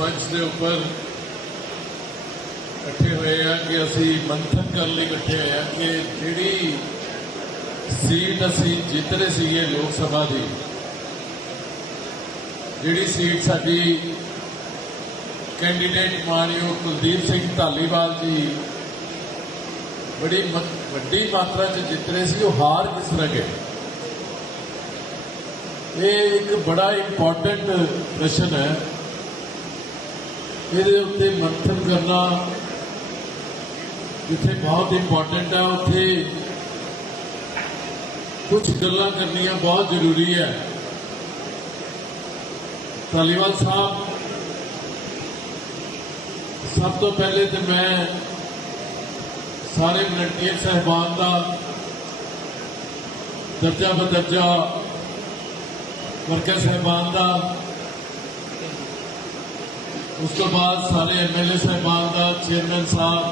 ਮੰਚ ਦੇ ਉੱਪਰ ਇਕੱਠੇ ਹੋਏ ਆ ਕਿ ਅਸੀਂ ਮੰਥਨ ਕਰਨ ਲਈ ਇਕੱਠੇ ਹੋਏ ਆ ਕਿ ਜਿਹੜੀ ਸੀਟ ਅਸੀਂ ਜਿੱਤ ਰਹੇ ਸੀਗੇ ਲੋਕ ਸਭਾ ਦੀ, ਜਿਹੜੀ ਸੀਟ ਸਾਡੀ ਕੈਂਡੀਡੇਟ ਮਾਨਯੋਗ ਕੁਲਦੀਪ ਸਿੰਘ ਢਾਲੀਵਾਲ ਜੀ ਬੜੀ ਮ- ਵੱਡੀ ਮਾਤਰਾ 'ਚ ਜਿੱਤ ਰਹੇ ਸੀ, ਉਹ ਹਾਰ ਕਿਸ ਤਰ੍ਹਾਂ ਗਏ? ਇਹ ਇੱਕ ਬੜਾ ਇੰਪੋਰਟੈਂਟ ਪ੍ਰਸ਼ਨ ਹੈ ਇਹਦੇ ਉੱਤੇ ਮੰਥਨ ਕਰਨਾ ਜਿੱਥੇ ਬਹੁਤ ਇੰਪੋਰਟੈਂਟ ਹੈ ਉੱਥੇ ਕੁਝ ਗੱਲਾਂ ਕਰਨੀਆਂ ਬਹੁਤ ਜ਼ਰੂਰੀ ਹੈ ਧਾਲੀਵਾਲ ਸਾਹਿਬ, ਸਭ ਤੋਂ ਪਹਿਲੇ ਤੇ ਮੈਂ ਸਾਰੇ ਵਲੰਟੀਅਰ ਸਹਿਬਾਨ ਦਾ ਦਰਜਾ ਬਦਰਜਾ ਵਰਕਰ ਸਹਿਬਾਨ ਦਾ ਉਸ ਤੋਂ ਬਾਅਦ ਸਾਰੇ ਐਮਐਲਏ ਸਹਿਬਾਨ ਦਾ ਚੇਅਰਮੈਨ ਸਾਹਿਬ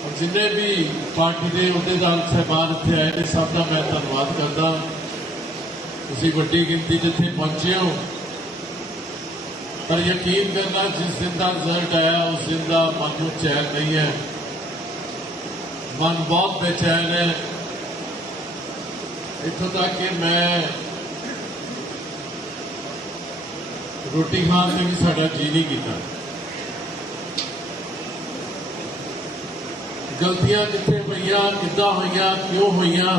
ਔਰ ਜਿੰਨੇ ਵੀ ਪਾਰਟੀ ਦੇ ਅਹੁਦੇਦਾਰ ਸਹਿਬਾਨ ਇੱਥੇ ਆਏ ਨੇ ਸਭ ਦਾ ਮੈਂ ਧੰਨਵਾਦ ਕਰਦਾ ਤੁਸੀਂ ਵੱਡੀ ਗਿਣਤੀ 'ਚ ਇੱਥੇ ਪਹੁੰਚੇ ਹੋ ਪਰ ਯਕੀਨ ਕਰਨਾ ਜਿਸ ਦਿਨ ਦਾ ਰਿਜ਼ਲਟ ਆਇਆ ਉਸ ਦਿਨ ਦਾ ਮਨ ਨੂੰ ਚੈਨ ਨਹੀਂ ਹੈ ਮਨ ਬਹੁਤ ਬੇਚੈਨ ਹੈ ਇੱਥੋਂ ਤੱਕ ਕਿ ਮੈਂ ਰੋਟੀ ਖਾਣ ਤੇ ਵੀ ਸਾਡਾ ਜੀ ਨਹੀਂ ਕੀਤਾ। ਗਲਤੀਆਂ ਕਿੱਥੇ ਹੋਈਆਂ ਕਿੱਦਾਂ ਹੋਈਆਂ, ਕਿਉਂ ਹੋਈਆਂ?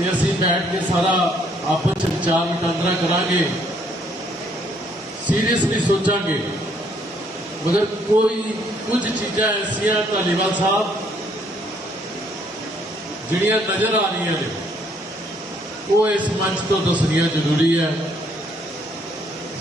ਇਹ ਅਸੀਂ ਬੈਠ ਕੇ ਸਾਰਾ ਆਪਸ ਚ ਵਿਚਾਰ ਵਟਾਂਦਰਾ ਕਰਾਂਗੇ। ਸੀਰੀਅਸਲੀ ਸੋਚਾਂਗੇ। ਮਗਰ ਕੋਈ ਕੁਝ ਚੀਜ਼ਾਂ ਐਸੀਆਂ ਧਾਲੀਵਾਲ ਸਾਹਿਬ, ਜਿਹੜੀਆਂ ਨਜ਼ਰ ਆ ਰਹੀਆਂ ਨੇ, ਉਹ ਇਸ ਮੰਚ ਤੋਂ ਦੱਸਣੀਆਂ ਜ਼ਰੂਰੀ ਹੈ।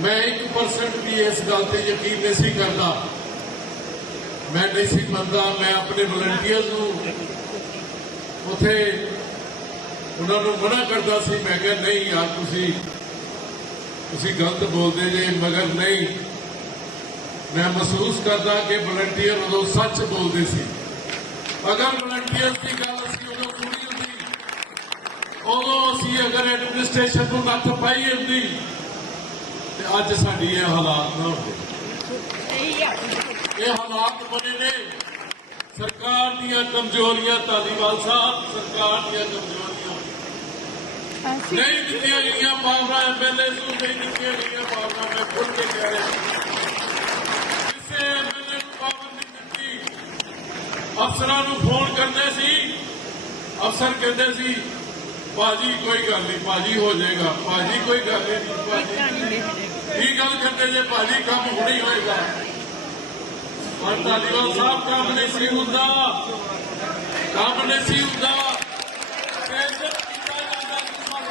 ਮੈਂ 1% ਵੀ ਇਸ ਗੱਲ ਤੇ ਯਕੀਨ ਨਹੀਂ ਸੀ ਕਰਦਾ। ਮੈਂ ਨਹੀਂ ਸੀ ਮੰਨਦਾ, ਮੈਂ ਆਪਣੇ ਵਲੰਟੀਅਰਸ ਨੂੰ ਉਥੇ ਉਹਨਾਂ ਨੂੰ ਮਨਾ ਕਰਦਾ ਸੀ। ਮੈਂ ਕਿਹਾ, ਨਹੀਂ ਯਾਰ, ਤੁਸੀਂ ਤੁਸੀਂ ਗਲਤ ਬੋਲਦੇ ਜੇ, ਮਗਰ ਨਹੀਂ। ਮੈਂ ਮਹਿਸੂਸ ਕਰਦਾ ਕਿ ਵਲੰਟੀਅਰ ਉਦੋਂ ਸੱਚ ਬੋਲਦੇ ਸੀ। ਅਗਰ ਵਲੰਟੀਅਰ ਦੀ ਗੱਲ ਅਸੀਂ ਉਦੋਂ ਪੂਰੀ ਹੁੰਦੀ, ਉਦੋਂ ਅਸੀਂ ਅਗਰ ਐਡਮਿਨਿਸਟ੍ਰੇਸ਼ਨ ਨੂੰ ਨੱਥ ਪਾਈ ਹੁੰਦੀ ਤੇ ਅੱਜ ਸਾਡੀ ਇਹ ਹਾਲਾਤ ਨਾ ਹੁੰਦੇ ਇਹ ਹਾਲਾਤ ਬਣੇ ਨੇ। ਸਰਕਾਰ ਦੀਆਂ ਕਮਜ਼ੋਰੀਆਂ ਧਾਲੀਵਾਲ ਸਾਹਿਬ ਸਰਕਾਰ ਦੀਆਂ ਕਮਜ਼ੋਰੀਆਂ। ਨਹੀਂ ਦਿੱਤੀਆਂ ਗਈਆਂ ਪਾਵਰਾਂ ਐਮਐਲਏ ਨੂੰ ਨਹੀਂ ਦਿੱਤੀਆਂ ਗਈਆਂ ਪਾਵਰਾਂ ਮੈਂ ਖੁਦ ਕੇ ਕਹਿ ਰਿਹਾ ਕਿਸੇ ਐਮਐਲਏ ਨੂੰ ਪਾਵਰ ਨਹੀਂ ਦਿੱਤੀ। ਅਫਸਰਾਂ ਨੂੰ ਫੋਨ ਕਰਦੇ ਸੀ। ਅਫਸਰ ਕਹਿੰਦੇ ਸੀ ਭਾਜੀ, ਕੋਈ ਗੱਲ ਨਹੀਂ, ਭਾਜੀ ਹੋ ਜਾਏਗਾ। ਭਾਜੀ, ਕੋਈ ਗੱਲ ਨਹੀਂ ਕੀ ਗੱਲ ਕਰਦੇ ਜੇ ਬਾਜੀ ਕੰਮ ਹੁਣੀ ਹੋਏਗਾ। ਪਰ ਧਾਲੀਵਾਲ ਸਾਹਿਬ, ਕੰਮ ਨਹੀਂ ਸੀ ਹੁੰਦਾ। ਕੰਮ ਨਹੀਂ ਸੀ ਹੁੰਦਾ। ਸਾਡੇ ਲੋਕਾਂ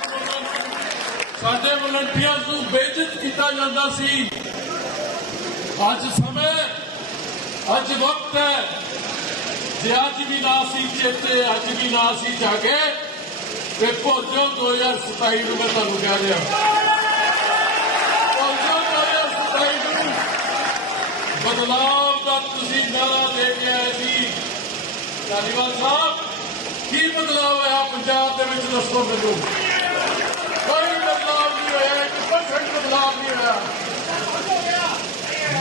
ਨੂੰ। ਸਾਡੇ ਵਲੰਟੀਅਰਸ ਨੂੰ ਬੇਇੱਜ਼ਤ ਕੀਤਾ ਜਾਂਦਾ ਸੀ। ਅੱਜ ਸਮੇਂ, ਅੱਜ ਵਕਤ ਹੈ। ਜੇ ਅੱਜ ਵੀ ਨਾ ਸੀ ਚੇਤੇ, ਅੱਜ ਵੀ ਨਾ ਸੀ ਜਾਗੇ ਤੇ ਭੋਜੋ 2027 ਨੂੰ ਮੈਂ ਤੁਹਾਨੂੰ ਕਹਿ ਰਿਹਾ। ਭੋਜੋ 2027 ਨੂੰ ਬਦਲਾਵ ਦਾ ਤੁਸੀਂ ਨਾਰਾ ਦੇ ਕੇ ਆਏ ਸੀ। ਧਾਲੀਵਾਲ ਸਾਹਿਬ। ਕੀ ਬਦਲਾਵ ਹੋਇਆ ਪੰਜਾਬ ਦੇ ਵਿੱਚ, ਦੱਸੋ ਮੈਨੂੰ। ਕੋਈ ਬਦਲਾਵ ਨਹੀਂ ਹੋਇਆ, ਇੱਕ ਪਰਸੈਂਟ ਬਦਲਾਵ ਨਹੀਂ ਹੋਇਆ।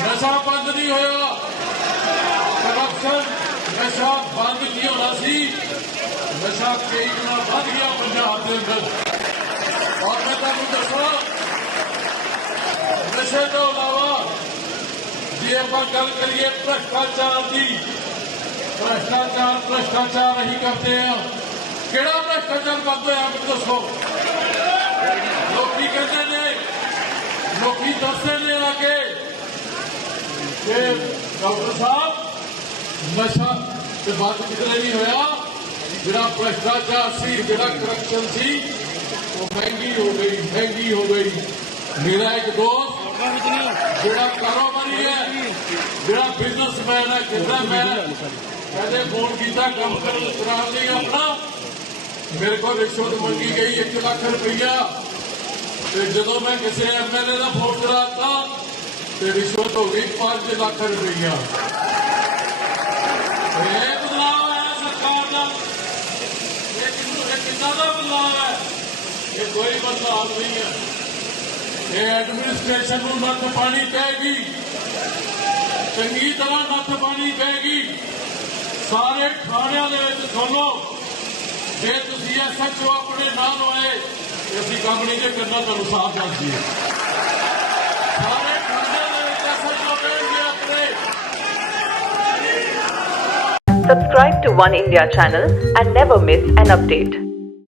ਨਸ਼ਾ ਬੰਦ ਨਹੀਂ ਹੋਇਆ। ਕਰਪਸ਼ਨ ਨਸ਼ਾ ਬੰਦ ਕੀ ਹੋਣਾ ਸੀ? ਨਸ਼ਾ ਕਈ ਗੁਣਾ ਵੱਧ ਗਿਆ ਪੰਜਾਬ ਦੇ ਅੰਦਰ। ਔਰ ਮੈਂ ਤੁਹਾਨੂੰ ਦੱਸਾਂ, ਨਸ਼ੇ ਤੋਂ ਇਲਾਵਾ ਜੇ ਆਪਾਂ ਗੱਲ ਕਰੀਏ ਭ੍ਰਸ਼ਟਾਚਾਰ ਦੀ, ਭ੍ਰਸ਼ਟਾਚਾਰ ਭ੍ਰਸ਼ਟਾਚਾਰ ਅਸੀਂ ਕਰਦੇ ਆ ਕਿਹੜਾ ਭ੍ਰਸ਼ਟਾਚਾਰ ਬੰਦ ਹੋਇਆ ਮੈਨੂੰ ਦੱਸੋ। ਲੋਕੀ ਕਹਿੰਦੇ ਨੇ, ਲੋਕੀ ਦੱਸਦੇ ਨੇ ਆ ਕੇ ਕਿ ਡਾਕਟਰ ਸਾਹਿਬ, ਨਸ਼ਾ ਤੇ ਬੰਦ ਕਿਤੇ ਨਹੀਂ ਹੋਇਆ। ਜਿਹੜਾ ਭ੍ਰਿਸ਼ਟਾਚਾਰ ਸੀ ਜਿਹੜਾ ਕਰਪਸ਼ਨ ਸੀ, ਉਹ ਮਹਿੰਗੀ ਹੋ ਗਈ, ਮਹਿੰਗੀ ਹੋ ਗਈ। ਮੇਰਾ ਇੱਕ ਦੋਸਤ ਜਿਹੜਾ ਕਾਰੋਬਾਰੀ ਹੈ, ਜਿਹੜਾ ਬਿਜ਼ਨਸਮੈਨ ਹੈ ਕਹਿੰਦਾ ਮੈਂ ਕਹਿੰਦੇ ਫੋਨ ਕੀਤਾ, ਕੰਮ ਕਰਨ ਕਰਾਉਣ ਲਈ ਆਪਣਾ ਮੇਰੇ ਕੋਲ ਰਿਸ਼ਵਤ ਮੰਗੀ ਗਈ 1 ਲੱਖ ਰੁਪਈਆ। ਤੇ ਜਦੋਂ ਮੈਂ ਕਿਸੇ ਐਮਐਲਏ ਦਾ ਫੋਨ ਕਰਾਤਾ ਤੇ ਰਿਸ਼ਵਤ ਹੋ ਗਈ 5 ਲੱਖ ਰੁਪਈਆ ਇਹ ਬਦਲਾਅ ਹੈ ਸਰਕਾਰ ਦਾ ਇਹ ਕਿੰਨੂੰ ਇਹ ਕਿੰਨਾ ਦਾ ਬਦਲਾਅ ਹੈ। ਇਹ ਕੋਈ ਬਦਲਾਅ ਨਹੀਂ ਹੈ। ਇਹ ਐਡਮਿਨਿਸਟ੍ਰੇਸ਼ਨ ਨੂੰ ਨੱਥ ਪਾਣੀ ਪਏਗੀ। ਚੰਗੀ ਤਰ੍ਹਾਂ ਨੱਥ ਪਾਣੀ ਪਏਗੀ। ਸਾਰੇ ਥਾਣਿਆਂ ਦੇ ਵਿੱਚ ਸੁਣੋ ਜੇ ਤੁਸੀਂ ਐਸਐਚਓ ਆਪਣੇ ਨਾਲ ਹੋਏ ਤੇ ਅਸੀਂ ਕੰਮ ਨਹੀਂ ਜੇ ਕਰਨਾ, ਤੁਹਾਨੂੰ ਸਾਫ਼ ਦੱਸ ਦਈਏ। ਸਾਰੇ ਥਾਣਿਆਂ ਦੇ ਵਿੱਚ ਐਸਐਚਓ ਬੈਠਗੇ ਆਪਣੇ। Subscribe to One India channel and never miss an update.